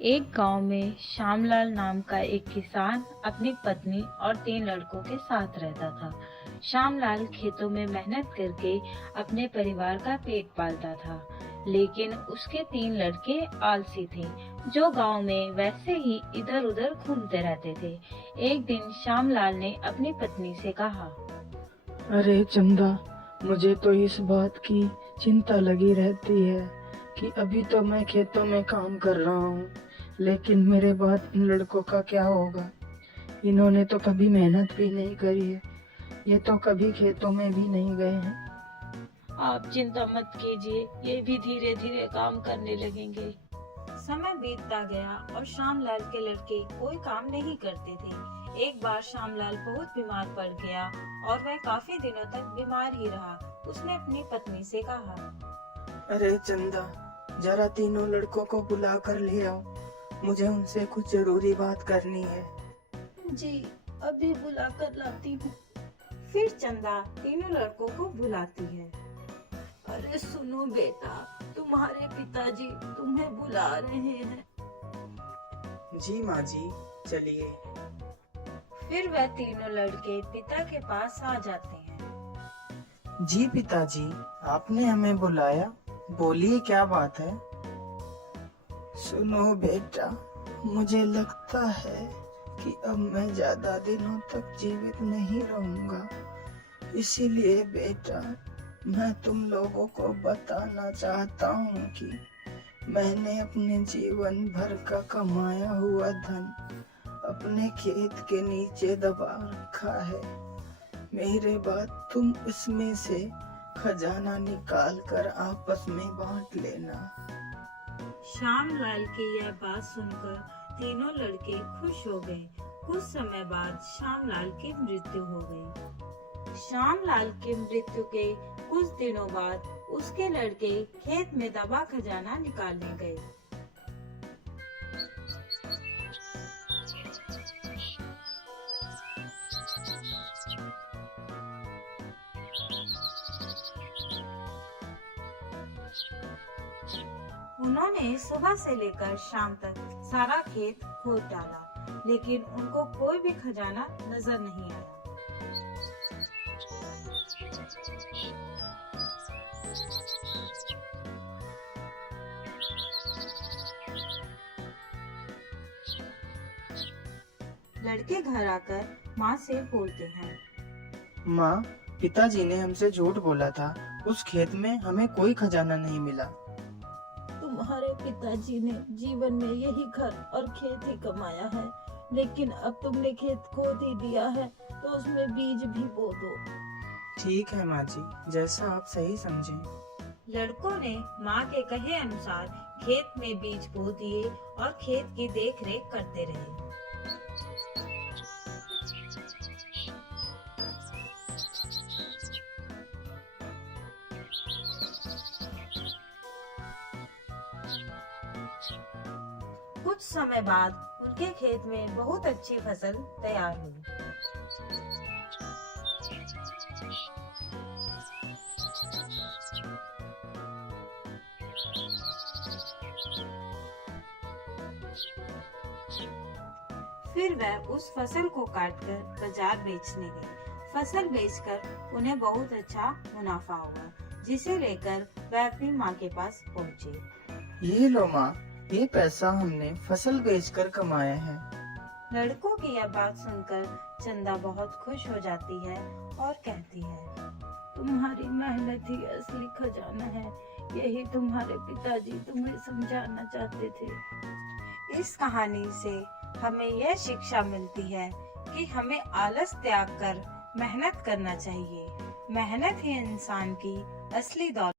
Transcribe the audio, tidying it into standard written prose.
एक गांव में श्यामलाल नाम का एक किसान अपनी पत्नी और 3 लड़कों के साथ रहता था। श्यामलाल खेतों में मेहनत करके अपने परिवार का पेट पालता था, लेकिन उसके 3 लड़के आलसी थे, जो गांव में वैसे ही इधर-उधर घूमते रहते थे। एक दिन श्यामलाल ने अपनी पत्नी से कहा, अरे चंदा, मुझे तो इस बात की चिंता लगी रहती है कि अभी तो मैं खेतों में काम कर रहा हूँ, लेकिन मेरे बाद इन लड़कों का क्या होगा। इन्होंने तो कभी मेहनत भी नहीं करी है, ये तो कभी खेतों में भी नहीं गए हैं। आप चिंता मत कीजिए, ये भी धीरे धीरे काम करने लगेंगे। समय बीतता गया और श्यामलाल के लड़के कोई काम नहीं करते थे। एक बार श्यामलाल बहुत बीमार पड़ गया और वह काफी दिनों तक बीमार ही रहा। उसने अपनी पत्नी से कहा, अरे चंदा, जरा तीनों लड़कों को बुला कर ले आओ, मुझे उनसे कुछ जरूरी बात करनी है। जी, अभी बुला कर लाती हूँ। फिर चंदा तीनों लड़कों को बुलाती है। अरे सुनो बेटा, तुम्हारे पिताजी तुम्हें बुला रहे हैं। जी माँ जी, चलिए। फिर वह तीनों लड़के पिता के पास आ जाते हैं। जी पिताजी, आपने हमें बुलाया, बोलिए क्या बात है। सुनो बेटा, मुझे लगता है कि अब मैं ज्यादा दिनों तक जीवित नहीं रहूंगा, इसीलिए बेटा मैं तुम लोगों को बताना चाहता हूँ कि मैंने अपने जीवन भर का कमाया हुआ धन अपने खेत के नीचे दबा रखा है। मेरे बाद तुम इसमें से खजाना निकाल कर आपस में बांट लेना। श्यामलाल की यह बात सुनकर तीनों लड़के खुश हो गए। कुछ समय बाद श्यामलाल की मृत्यु हो गई। श्यामलाल की मृत्यु के कुछ दिनों बाद उसके लड़के खेत में दबा खजाना निकालने गए। उन्होंने सुबह से लेकर शाम तक सारा खेत खोद डाला, लेकिन उनको कोई भी खजाना नजर नहीं आया। लड़के घर आकर माँ से बोलते हैं, माँ, पिताजी ने हमसे झूठ बोला था, उस खेत में हमें कोई खजाना नहीं मिला। तुम्हारे पिताजी ने जीवन में यही घर और खेत ही कमाया है, लेकिन अब तुमने खेत खोद ही दिया है, तो उसमें बीज भी बो दो। ठीक है माँ जी, जैसा आप सही समझें। लड़कों ने माँ के कहे अनुसार खेत में बीज बो दिए और खेत की देखरेख करते रहे। कुछ समय बाद उनके खेत में बहुत अच्छी फसल तैयार हुई। फिर वह उस फसल को काटकर बाजार बेचने गए। फसल बेचकर उन्हें बहुत अच्छा मुनाफा हुआ, जिसे लेकर वह अपनी माँ के पास पहुँचे। ये लो माँ, ये पैसा हमने फसल बेचकर कमाया है। लड़कों की यह बात सुनकर चंदा बहुत खुश हो जाती है और कहती है, तुम्हारी मेहनत ही असली खजाना है, यही तुम्हारे पिताजी तुम्हें समझाना चाहते थे। इस कहानी से हमें यह शिक्षा मिलती है कि हमें आलस त्याग कर मेहनत करना चाहिए। मेहनत ही इंसान की असली दौलत